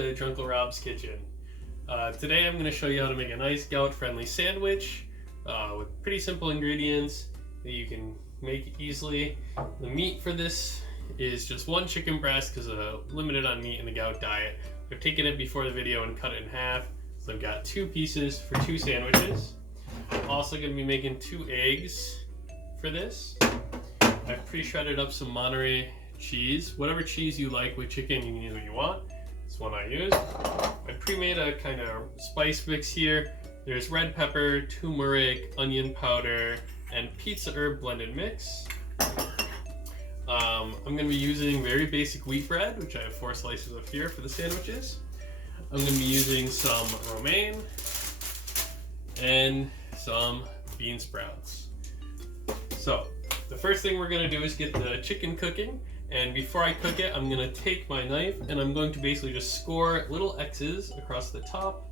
to Drunkle Rob's Kitchen. Today I'm going to show you how to make a nice gout-friendly sandwich with pretty simple ingredients that you can make easily. The meat for this is just one chicken breast because limited on meat in the gout diet. I've taken it before the video and cut it in half, so I've got 2 pieces for 2 sandwiches. I'm also going to be making 2 eggs for this. I've pre-shredded up some Monterey cheese. Whatever cheese you like with chicken, you can use what you want. This one I used. I pre-made a kind of spice mix here. There's red pepper, turmeric, onion powder, and pizza herb blended mix. I'm going to be using very basic wheat bread, which I have 4 slices of here for the sandwiches. I'm going to be using some romaine and some bean sprouts. So, the first thing we're going to do is get the chicken cooking. And before I cook it, I'm going to take my knife and I'm going to basically just score little X's across the top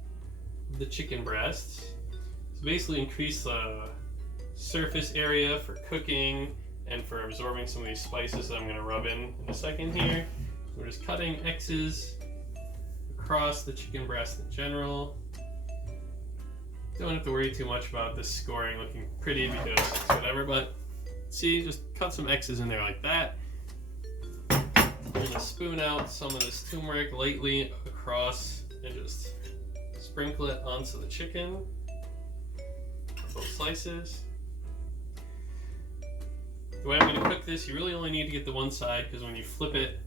of the chicken breasts. So basically increase the surface area for cooking and for absorbing some of these spices that I'm going to rub in a second here. So we're just cutting X's across the chicken breast in general. Don't have to worry too much about this scoring looking pretty because it's whatever, but see, just cut some X's in there like that. I'm going to spoon out some of this turmeric lightly across and just sprinkle it onto the chicken, both slices. The way I'm going to cook this, you really only need to get the one side because when you flip it,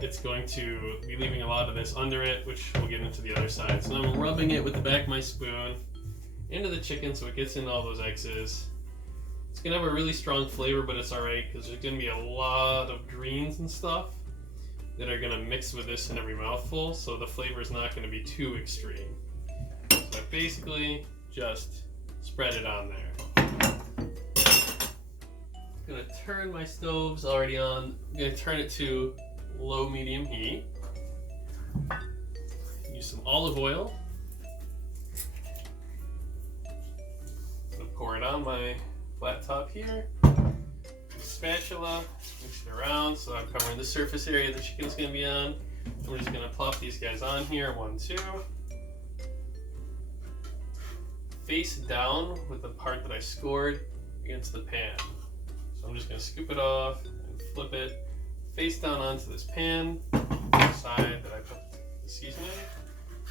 it's going to be leaving a lot of this under it, which we'll get into the other side. So I'm rubbing it with the back of my spoon into the chicken so it gets in all those X's. It's going to have a really strong flavor, but it's alright because there's going to be a lot of greens and stuff that are going to mix with this in every mouthful, so the flavor is not going to be too extreme. So I basically just spread it on there. I'm going to turn my stove's already on. I'm going to turn it to low-medium heat. Use some olive oil. I'm going to pour it on my flat top here. Spatula, mix it around so I'm covering the surface area the chicken's going to be on. And we're just going to plop these guys on here, 1, 2. Face down with the part that I scored against the pan. So I'm just going to scoop it off and flip it face down onto this pan, the side that I put the seasoning.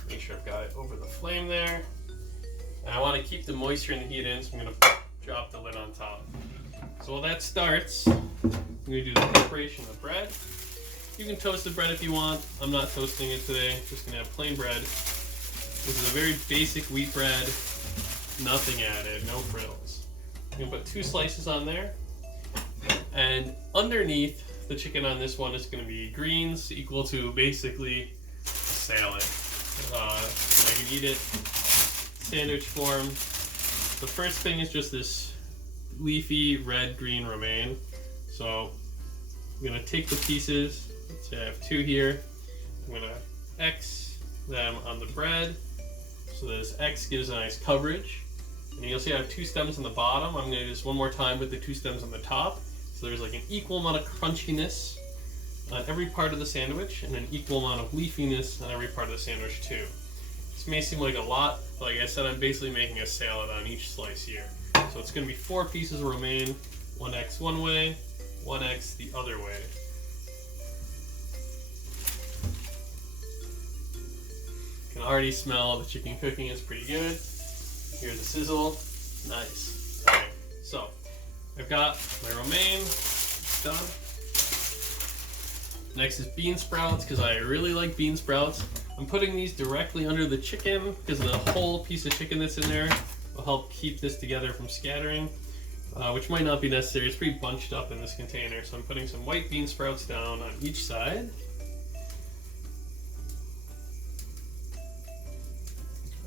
Make sure I've got it over the flame there. And I want to keep the moisture and the heat in, so I'm going to drop the lid on top. So while that starts, I'm going to do the preparation of the bread. You can toast the bread if you want. I'm not toasting it today. Just going to have plain bread. This is a very basic wheat bread. Nothing added, no frills. I'm going to put 2 slices on there. And underneath the chicken on this one is going to be greens equal to basically a salad. I can eat it sandwich form. The first thing is just this leafy red-green romaine. So I'm going to take the pieces, let's say I have 2 here, I'm going to X them on the bread, so this X gives a nice coverage. And you'll see I have 2 stems on the bottom. I'm going to do this one more time with the 2 stems on the top. So there's like an equal amount of crunchiness on every part of the sandwich and an equal amount of leafiness on every part of the sandwich too. This may seem like a lot, but like I said, I'm basically making a salad on each slice here. So it's going to be 4 pieces of romaine, 1X one way, 1X the other way. You can already smell the chicken cooking is pretty good. Hear the sizzle. Nice. Alright, so I've got my romaine done. Next is bean sprouts, because I really like bean sprouts. I'm putting these directly under the chicken because the whole piece of chicken that's in there will help keep this together from scattering, which might not be necessary. It's pretty bunched up in this container, so I'm putting some white bean sprouts down on each side.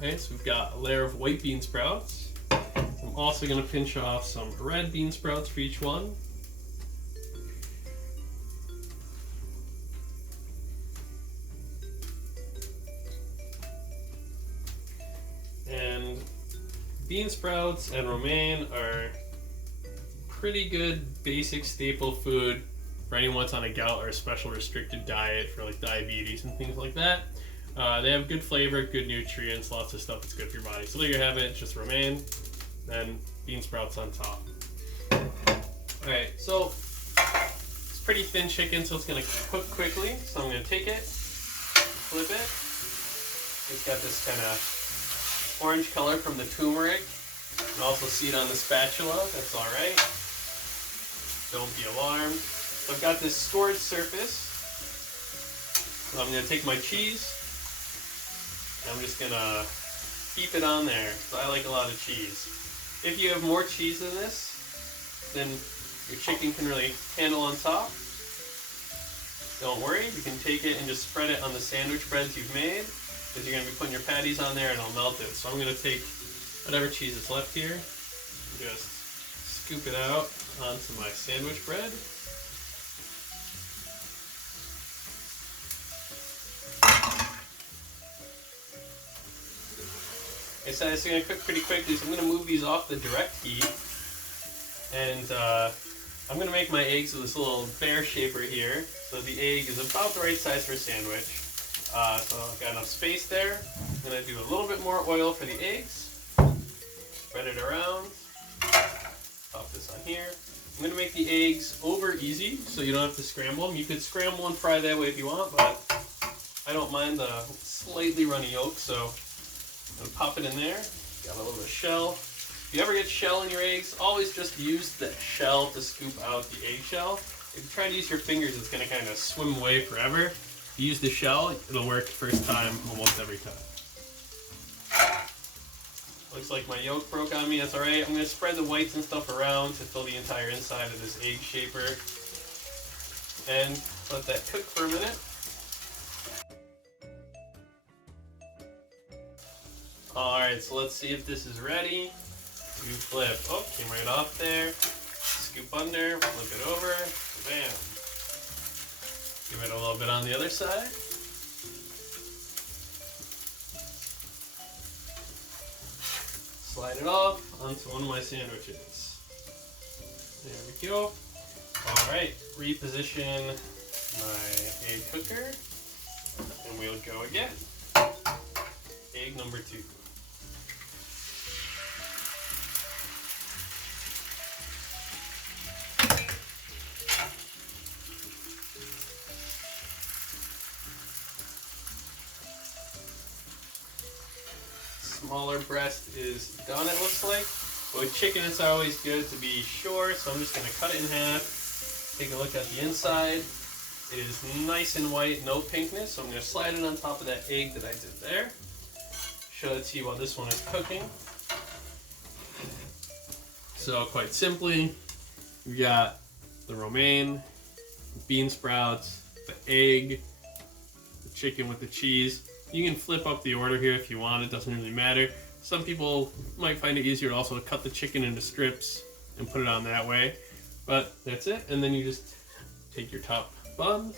Alright, so we've got a layer of white bean sprouts. I'm also going to pinch off some red bean sprouts for each one. And bean sprouts and romaine are pretty good basic staple food for anyone that's on a gout or a special restricted diet for like diabetes and things like that. They have good flavor, good nutrients, lots of stuff that's good for your body. So there you have it. It's just romaine, then bean sprouts on top. Alright, so it's pretty thin chicken, so it's going to cook quickly. So I'm going to take it, flip it. It's got this kind of orange color from the turmeric. You can also see it on the spatula. That's alright. Don't be alarmed. So I've got this scored surface. So I'm going to take my cheese. I'm just gonna keep it on there. So I like a lot of cheese. If you have more cheese than this, then your chicken can really handle on top. Don't worry, you can take it and just spread it on the sandwich breads you've made, because you're gonna be putting your patties on there and it'll melt it. So I'm gonna take whatever cheese is left here, and just scoop it out onto my sandwich bread. Like I said, it's going to cook pretty quickly, so I'm going to move these off the direct heat. And I'm going to make my eggs with this little bear shaper here. So the egg is about the right size for a sandwich. So I've got enough space there. I'm going to do a little bit more oil for the eggs. Spread it around. Pop this on here. I'm going to make the eggs over easy, so you don't have to scramble them. You could scramble and fry that way if you want, but I don't mind the slightly runny yolk, so I'm gonna pop it in there. Got a little bit of shell. If you ever get shell in your eggs, always just use the shell to scoop out the eggshell. If you try to use your fingers, it's gonna kind of swim away forever. If you use the shell, it'll work first time almost every time. Looks like my yolk broke on me. That's alright. I'm gonna spread the whites and stuff around to fill the entire inside of this egg shaper. And let that cook for a minute. Alright, so let's see if this is ready. You flip. Oh, came right off there. Scoop under, flip it over. Bam. Give it a little bit on the other side. Slide it off onto one of my sandwiches. There we go. Alright, reposition my egg cooker. And we'll go again. Egg number 2. Smaller breast is done, it looks like. But with chicken, it's always good to be sure, so I'm just going to cut it in half. Take a look at the inside. It is nice and white, no pinkness, so I'm going to slide it on top of that egg that I did there. Show it to you while this one is cooking. So quite simply, we got the romaine, the bean sprouts, the egg, the chicken with the cheese. You can flip up the order here if you want, it doesn't really matter. Some people might find it easier also to cut the chicken into strips and put it on that way. But that's it, and then you just take your top bun,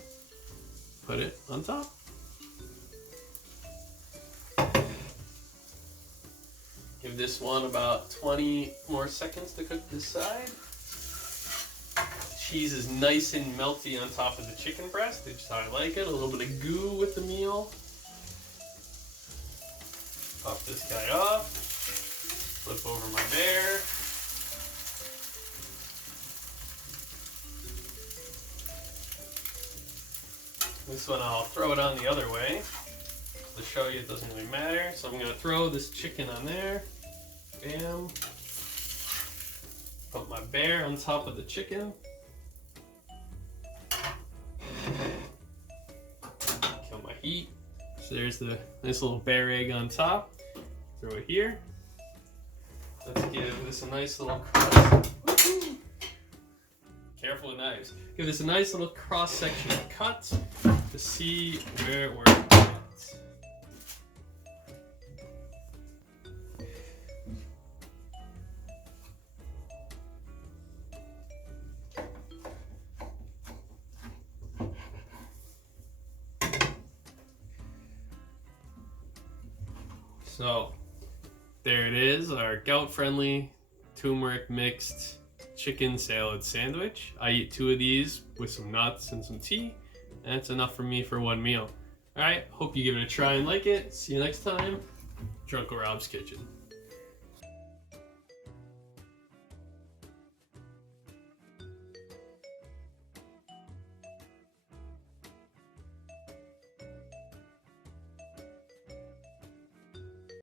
put it on top. Give this one about 20 more seconds to cook this side. Cheese is nice and melty on top of the chicken breast, which is how I like it. A little bit of goo with the meal. Pop this guy off. Flip over my bear. This one I'll throw it on the other way. To show you it doesn't really matter. So I'm going to throw this chicken on there. Bam. Put my bear on top of the chicken. Kill my heat. So there's the nice little bear egg on top. Throw it here. Let's give this a nice little cross. Careful with knives. Give this a nice little cross-section cut to see where we're at. So there it is, our gout-friendly turmeric mixed chicken salad sandwich. I eat 2 of these with some nuts and some tea, and that's enough for me for one meal. All right, hope you give it a try and like it. See you next time. Drunk Rob's Kitchen.